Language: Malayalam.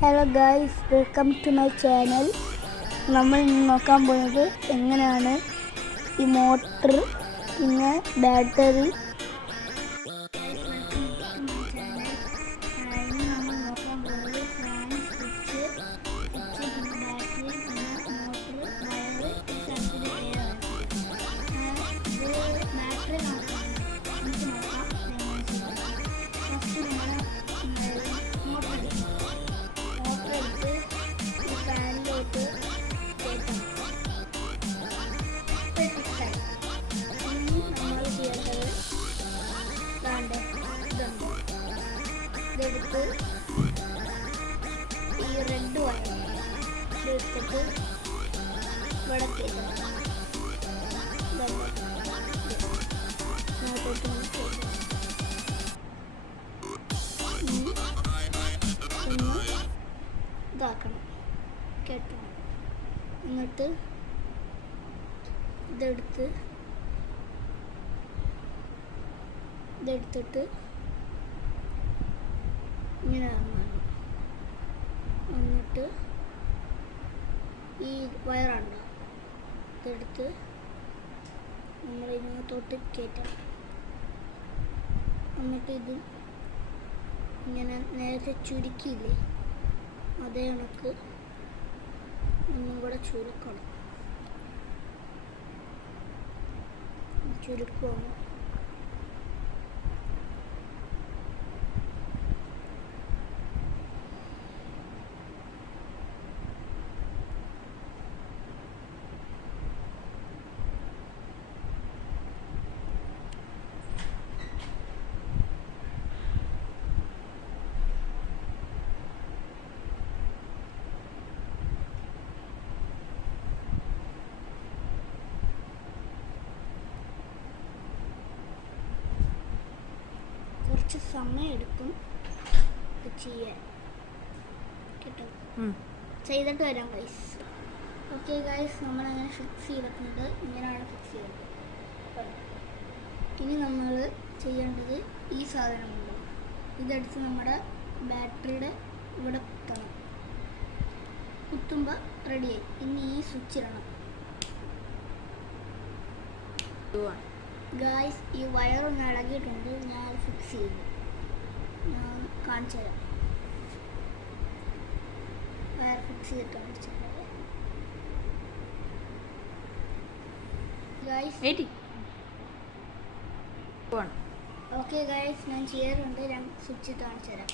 Hello guys, welcome to my channel. നമ്മൾ ഇന്ന് നോക്കാൻ പോകുന്നത് എങ്ങനെയാണ് ഈ മോട്ടർ പിന്നെ ബാറ്ററി ഇതെടുത്ത് ഈ റെഡ് വയർ എടുത്തിട്ട് ഇവിടെ കയറ്റണം. ഇതാക്കണം കേട്ടോ. എന്നിട്ട് ഇതെടുത്തിട്ട് ഇങ്ങനെ ഇറങ്ങണം. എന്നിട്ട് ഈ വയറുണ്ടോ ഇതെടുത്ത് നമ്മൾ ഇതിനകത്തോട്ട് കയറ്റണം. എന്നിട്ട് ഇത് ഇങ്ങനെ നേരത്തെ ചുരുക്കിയില്ലേ, അതേ കണക്ക് ഒന്നും കൂടെ ചുരുക്കണം. ചുരുക്കുവാണ്. കുറച്ച് സമയം എടുക്കും ചെയ്യാൻ കേട്ടോ. ചെയ്തിട്ട് വരാം ഗൈസ്. ഓക്കെ ഗൈസ്, നമ്മളങ്ങനെ ഫിക്സ് ചെയ്തിട്ടുണ്ട്. ഇങ്ങനെയാണ് ഫിക്സ് ചെയ്തത്. ഇനി നമ്മൾ ചെയ്യേണ്ടത് ഈ സാധനമുണ്ട്, ഇതെടുത്ത് നമ്മുടെ ബാറ്ററിയുടെ ഇവിടെ കുത്തണം. കുത്തുമ്പോൾ റെഡിയായി. ഇനി ഈ സ്വിച്ച് ഇടണം ഗായ്സ്. ഈ വയറൊന്ന് ഇളകിയിട്ടുണ്ട്, ഞാൻ അത് ഫിക്സ് ചെയ്തു. ഞാൻ കാണിച്ചു തരാം. വയർ ഫിക്സ് ചെയ്തിട്ട് കാണിച്ചു തരാം ഗായ്സ്. ഓക്കെ ഗായ്സ്, ഞാൻ ചെയ്യാറുണ്ട്. ഞാൻ സ്വിച്ച് ഇട്ട് കാണിച്ചു തരാം.